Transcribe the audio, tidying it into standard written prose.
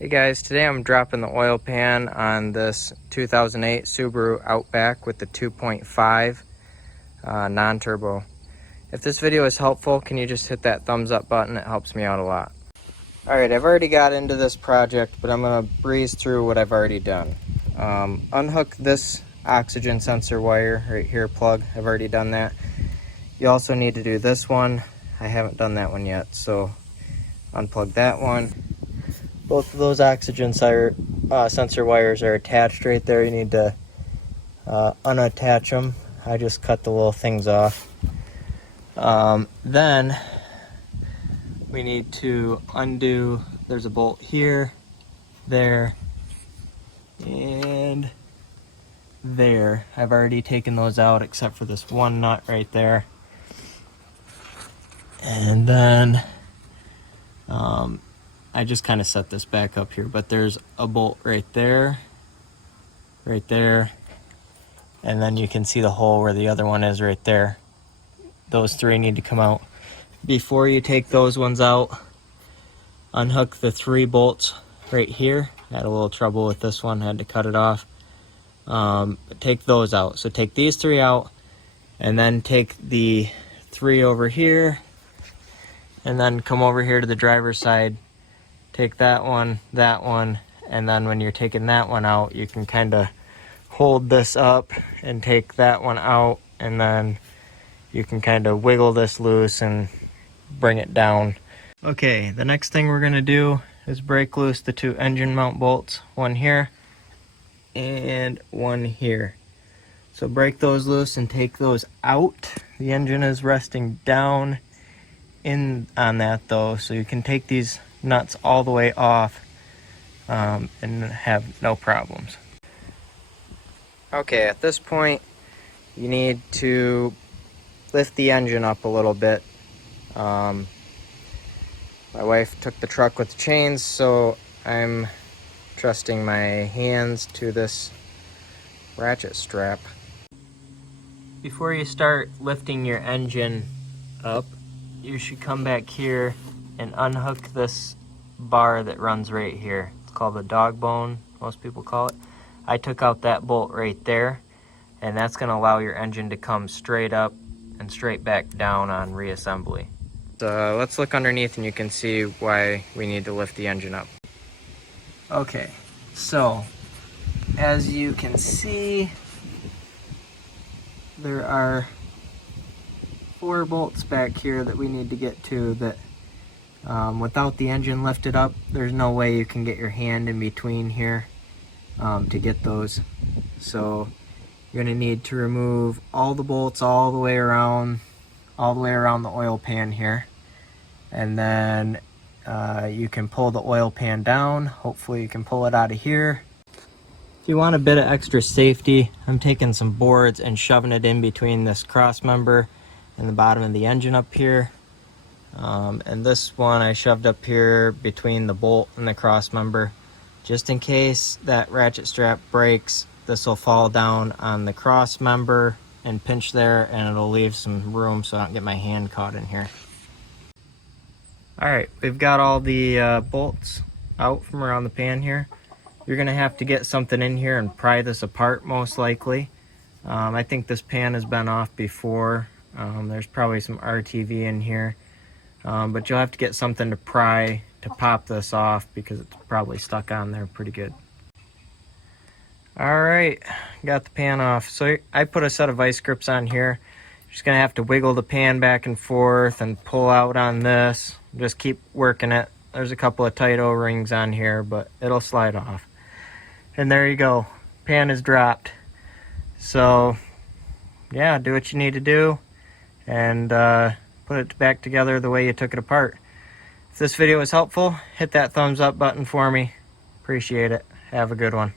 Hey guys, today I'm dropping the oil pan on this 2008 Subaru Outback with the 2.5 non-turbo. If this video is helpful, can you just hit that thumbs up button? It helps me out a lot. Alright, I've already got into this project, but I'm going to breeze through what I've already done. Unhook this oxygen sensor wire right here, plug. I've already done that. You also need to do this one. I haven't done that one yet, so unplug that one. Both of those oxygen sensor wires are attached right there. You need to unattach them. I just cut the little things off. Then we need to undo, there's a bolt here, there, and there. I've already taken those out except for this one nut right there. And then I just kind of set this back up here, but there's a bolt right there, and then you can see the hole where the other one is right there. Those three need to come out. Before you take those ones out, unhook the 3 bolts right here. I had a little trouble with this one, had to cut it off. Take those out. So take these 3 out, and then take the 3 over here, and then come over here to the driver's side. Take that one, and then when you're taking that one out, you can kind of hold this up and take that one out, and then you can kind of wiggle this loose and bring it down. Okay, the next thing we're going to do is break loose the 2 engine mount bolts, one here and one here. So break those loose and take those out. The engine is resting down in on that though, so you can take these nuts all the way off and have no problems. Okay, at this point you need to lift the engine up a little bit. My wife took the truck with chains, so I'm trusting my hands to this ratchet strap. Before you start lifting your engine up, you should come back here and unhook this bar that runs right here. It's called the dog bone, most people call it. I took out that bolt right there, and that's going to allow your engine to come straight up and straight back down on reassembly. So let's look underneath and you can see why we need to lift the engine up. Okay, so as you can see, there are 4 bolts back here that we need to get to that without the engine lifted up, there's no way you can get your hand in between here to get those. So you're going to need to remove all the bolts all the way around the oil pan here, and then you can pull the oil pan down. Hopefully you can pull it out of here. If you want a bit of extra safety, I'm taking some boards and shoving it in between this cross member and the bottom of the engine up here. And this one I shoved up here between the bolt and the cross member. Just in case that ratchet strap breaks, this will fall down on the cross member and pinch there, and it'll leave some room so I don't get my hand caught in here. Alright, we've got all the bolts out from around the pan here. You're going to have to get something in here and pry this apart most likely. I think this pan has been off before. There's probably some RTV in here. But you'll have to get something to pry to pop this off because it's probably stuck on there pretty good. Alright, got the pan off. So I put a set of vice grips on here. You're just going to have to wiggle the pan back and forth and pull out on this. Just keep working it. There's a couple of tight O-rings on here, but it'll slide off. And there you go. Pan is dropped. So yeah, do what you need to do and put it back together the way you took it apart. If this video was helpful, hit that thumbs up button for me. Appreciate it. Have a good one.